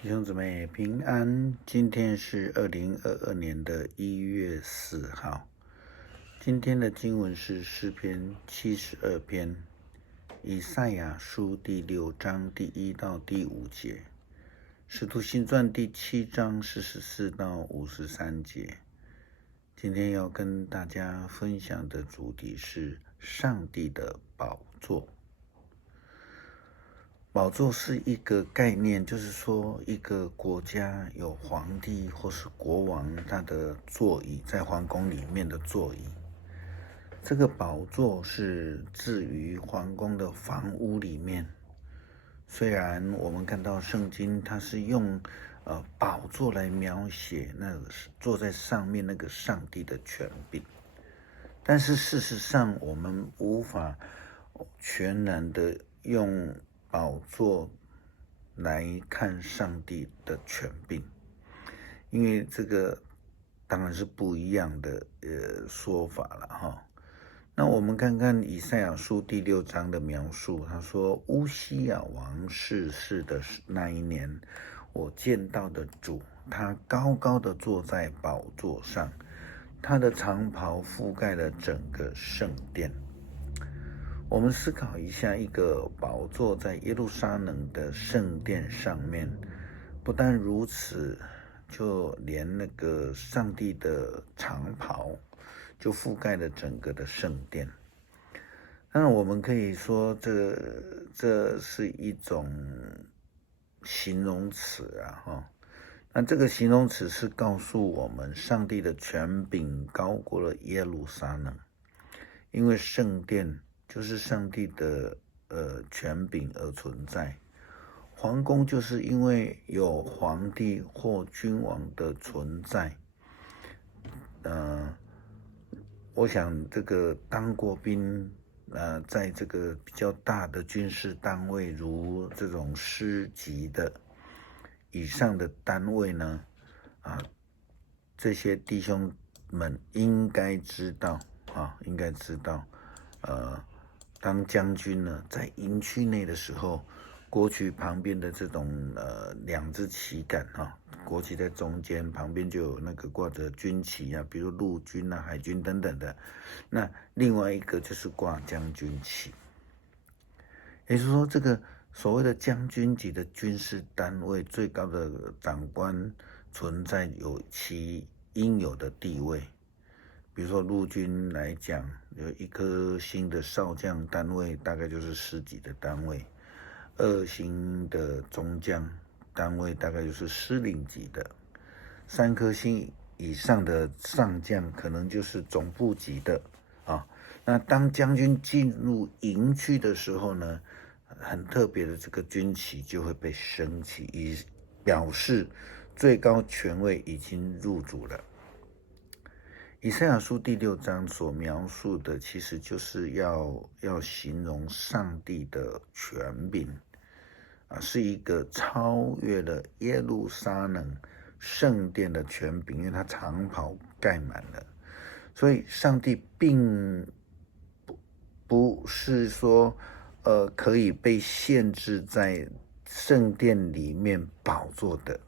弟兄姊妹平安，今天是2022年1月4号。今天的经文是诗篇72篇，以赛亚书第6章第1到第5节，使徒行传第7章44到53节。今天要跟大家分享的主题是上帝的宝座。宝座是一个概念，就是说一个国家有皇帝或是国王，他的座椅在皇宫里面的座椅。这个宝座是置于皇宫的房屋里面。虽然我们看到圣经它是用宝座来描写那个坐在上面那个上帝的权柄，但是事实上我们无法全然的用宝座来看上帝的权柄，因为这个当然是不一样的说法了哈。那我们看看以赛亚书第6章的描述，他说乌西雅王逝世的那一年，我见到的主，他高高的坐在宝座上，他的长袍覆盖了整个圣殿。我们思考一下，一个宝座在耶路撒冷的圣殿上面，不但如此，就连那个上帝的长袍就覆盖了整个的圣殿。当然我们可以说这是一种形容词啊，那这个形容词是告诉我们上帝的权柄高过了耶路撒冷，因为圣殿就是上帝的权柄而存在。皇宫就是因为有皇帝或君王的存在。我想这个当过兵，在这个比较大的军事单位，如这种师级的以上的单位呢，这些弟兄们应该知道，当将军呢，在营区内的时候，国旗旁边的这种两支旗杆国旗在中间，旁边就有那个挂着军旗比如陆军海军等等的。那另外一个就是挂将军旗，也就是说，这个所谓的将军级的军事单位，最高的长官存在有其应有的地位。比如说陆军来讲，有一颗星的少将单位，大概就是师级的单位；2星的中将单位，大概就是师领级的；3颗星以上的上将，可能就是总部级的那当将军进入营区的时候呢，很特别的这个军旗就会被升起，以表示最高权位已经入主了。以赛亚书第6章所描述的，其实就是要形容上帝的权柄是一个超越了耶路撒冷圣殿的权柄，因为他长袍盖满了，所以上帝并不是说可以被限制在圣殿里面宝座的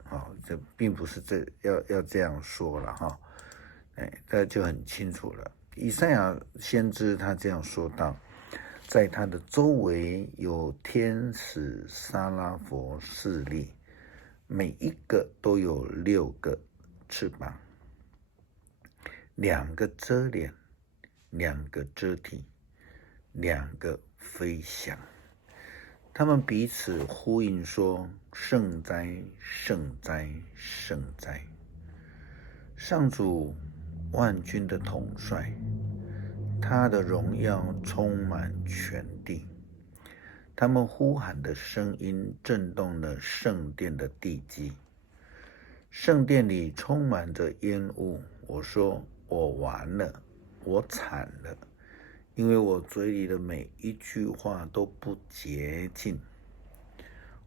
这并不是要这样说了这就很清楚了。以赛亚先知他这样说道，在他的周围有天使撒拉佛侍立，每一个都有6个翅膀，2个遮脸，2个遮体，2个飞翔。他们彼此呼应说：圣哉，圣哉，圣哉！上主万军的统帅，他的荣耀充满全地。他们呼喊的声音震动了圣殿的地基。圣殿里充满着烟雾，我说我完了，我惨了，因为我嘴里的每一句话都不洁净，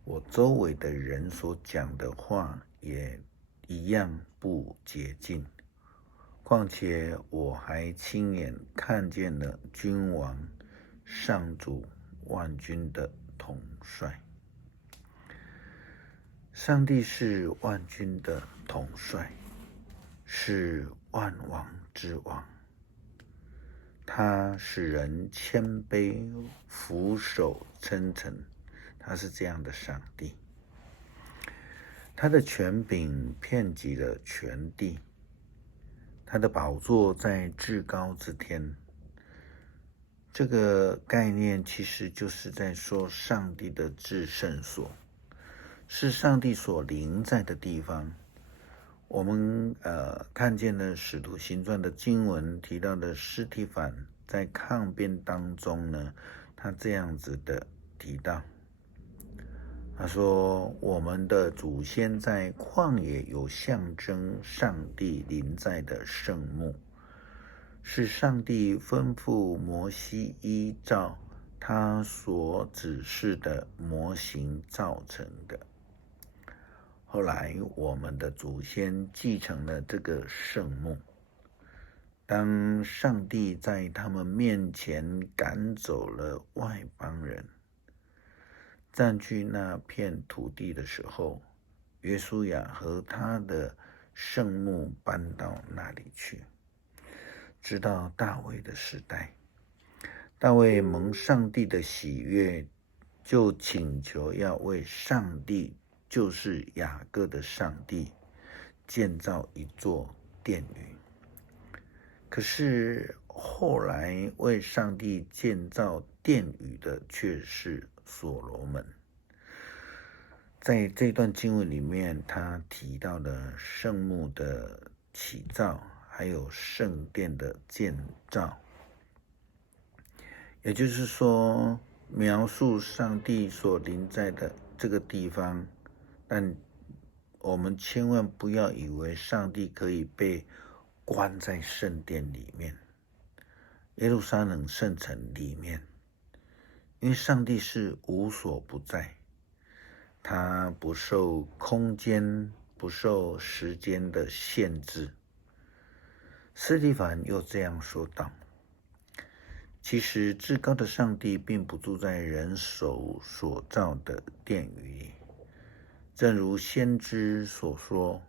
我周围的人所讲的话也一样不洁净。况且我还亲眼看见了君王、上主万军的统帅。上帝是万军的统帅，是万王之王。他使人谦卑，俯首称臣，他是这样的上帝。他的权柄遍及了全地，他的宝座在至高之天。这个概念其实就是在说上帝的至圣所，是上帝所临在的地方。我们看见了使徒行传的经文提到的司提反在抗辩当中呢，他这样子的提到，他说我们的祖先在旷野有象征上帝临在的圣幕，是上帝吩咐摩西依照他所指示的模型造成的。后来我们的祖先继承了这个圣幕，当上帝在他们面前赶走了外邦人，占据那片土地的时候，约书亚和他的圣幕搬到那里去。直到大卫的时代，大卫蒙上帝的喜悦，就请求要为上帝，就是雅各的上帝，建造一座殿宇。可是后来为上帝建造殿宇的却是所罗门。在这段经文里面，他提到了圣幕的起造，还有圣殿的建造，也就是说描述上帝所临在的这个地方。但我们千万不要以为上帝可以被关在圣殿里面，耶路撒冷圣城里面，因为上帝是无所不在，他不受空间、不受时间的限制。司提反又这样说道，其实至高的上帝并不住在人手所造的殿宇里，正如先知所说，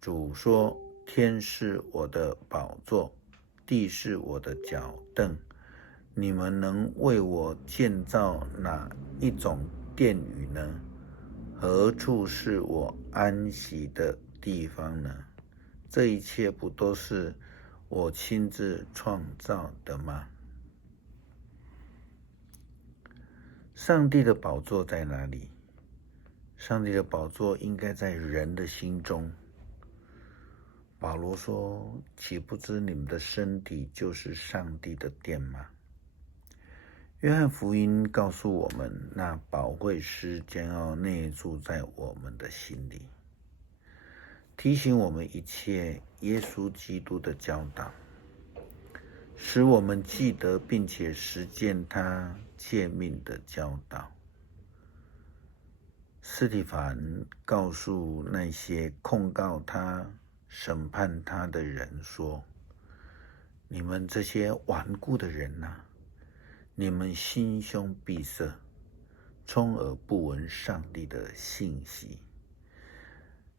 主说，天是我的宝座，地是我的脚凳，你们能为我建造哪一种殿宇呢？何处是我安息的地方呢？这一切不都是我亲自创造的吗？上帝的宝座在哪里？上帝的宝座应该在人的心中。保罗说，岂不知你们的身体就是上帝的殿吗？约翰福音告诉我们，那保惠师将要内住在我们的心里，提醒我们一切耶稣基督的教导，使我们记得并且实践他诫命的教导。司提反告诉那些控告他、审判他的人说，你们这些顽固的人啊，你们心胸闭塞，充耳不闻上帝的信息。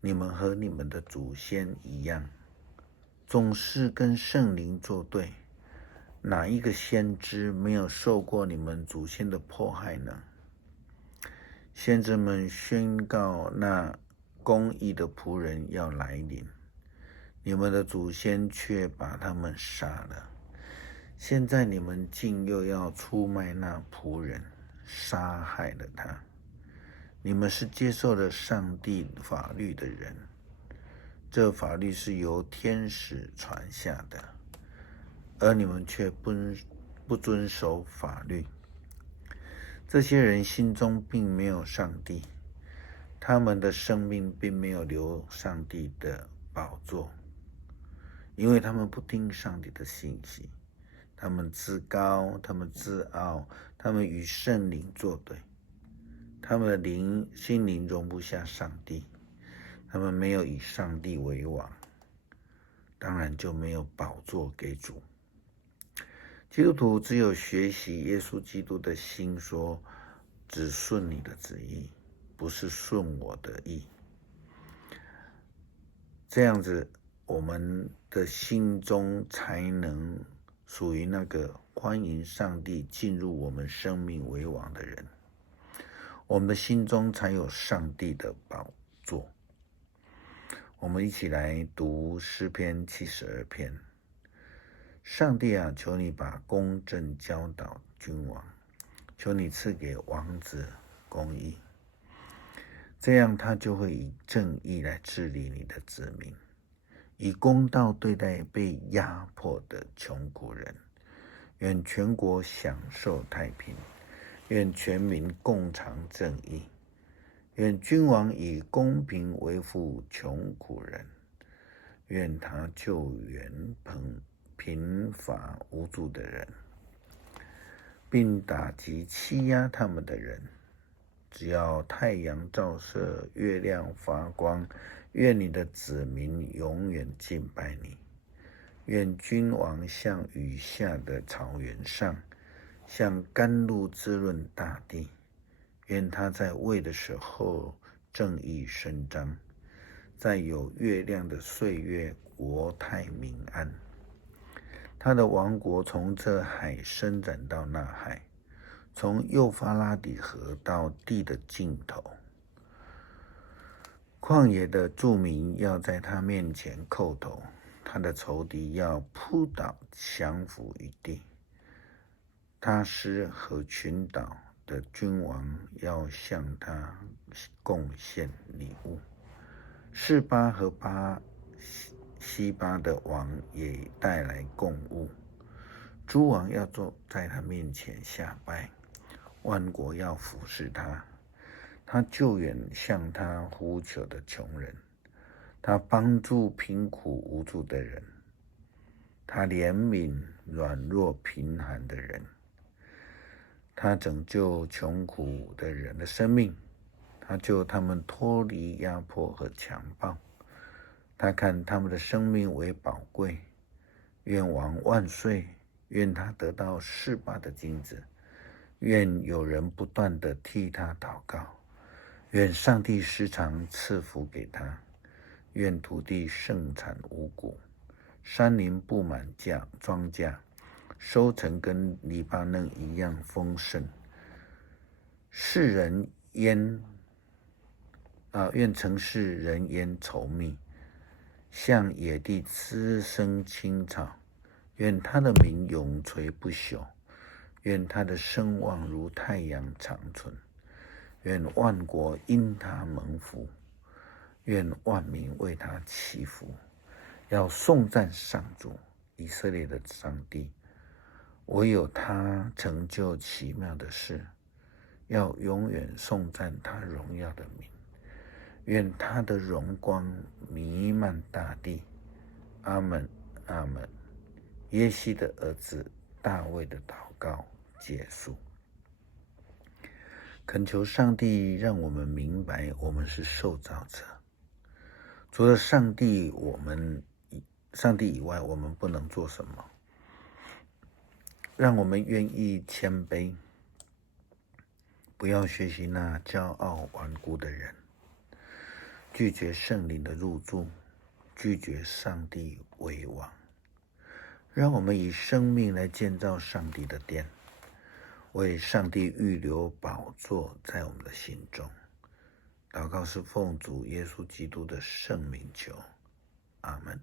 你们和你们的祖先一样，总是跟圣灵作对。哪一个先知没有受过你们祖先的迫害呢？先知们宣告那公义的仆人要来临，你们的祖先却把他们杀了。现在你们竟又要出卖那仆人，杀害了他。你们是接受了上帝法律的人，这法律是由天使传下的，而你们却不遵守法律。这些人心中并没有上帝，他们的生命并没有留上帝的宝座，因为他们不听上帝的信息，他们自高，他们自傲，他们与圣灵作对，他们的心灵容不下上帝，他们没有以上帝为王，当然就没有宝座给主。基督徒只有学习耶稣基督的心说，只顺你的旨意，不是顺我的意。这样子我们的心中才能属于那个欢迎上帝进入我们生命为王的人，我们的心中才有上帝的宝座。我们一起来读诗篇72篇。上帝啊，求你把公正教导君王，求你赐给王子公义，这样他就会以正义来治理你的子民，以公道对待被压迫的穷苦人。愿全国享受太平，愿全民共尝正义，愿君王以公平维护穷苦人，愿他救援贫乏无助的人，并打击欺压他们的人。只要太阳照射，月亮发光，愿你的子民永远敬拜你。愿君王像雨下的草原上，像甘露滋润大地。愿他在位的时候正义伸张，在有月亮的岁月国泰民安。他的王国从这海伸展到那海，从幼发拉底河到地的尽头。旷野的住民要在他面前叩头，他的仇敌要扑倒降服于地。他施和群岛的君王要向他贡献礼物，示巴和西巴的王也带来贡物。诸王要坐在他面前下拜，万国要服侍他。他救援向他呼求的穷人，他帮助贫苦无助的人，他怜悯软弱贫寒的人，他拯救穷苦的人的生命，他救他们脱离压迫和强暴，他看他们的生命为宝贵。愿王万岁，愿他得到示巴的金子，愿有人不断地替他祷告，愿上帝时常赐福给他，愿土地盛产五谷，山林布满庄稼，收成跟黎巴嫩一样丰盛。愿城市人烟稠密，像野地滋生青草。愿他的名永垂不朽，愿他的声望如太阳长存。愿万国因他蒙福，愿万民为他祈福。要颂赞上主，以色列的上帝，唯有他成就奇妙的事，要永远颂赞他荣耀的名。愿他的荣光弥漫大地。阿们，阿们。耶西的儿子大卫的祷告结束。恳求上帝让我们明白，我们是受造者，除了上帝以外，我们不能做什么。让我们愿意谦卑，不要学习那骄傲顽固的人，拒绝圣灵的入住，拒绝上帝为王。让我们以生命来建造上帝的殿，为上帝预留宝座在我们的心中。祷告是奉主耶稣基督的圣名求，阿们。